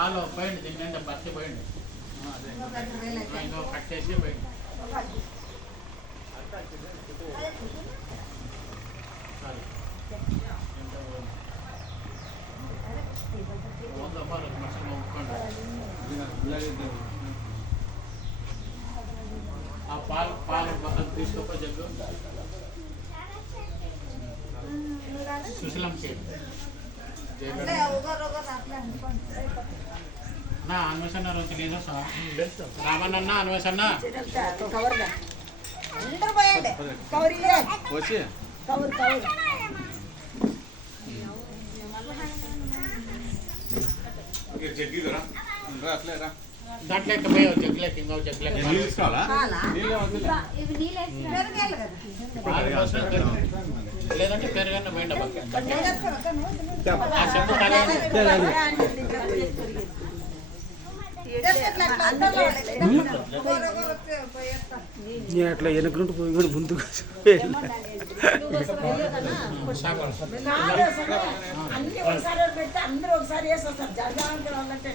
పాలు పోయండి దీని బస్సు పోయండి ఇంకో కట్టేసి పోయండి ఆ పాలు పాలు బట్టలు తీసుకోపో జగ్గు సుశీలం నా అన్వేషణ రోజు లేదు రామన్న అన్వేషణ దాంట్లో పోయావు జగ్గులకి ఇంకో జగ్గులకి లేదంటే పెరుగన్న పోయిండ అట్లా వెనకుంటూ పోయి కూడా ముందుకు అందరూ ఒకసారి వేసి వస్తారు జరగాలంటే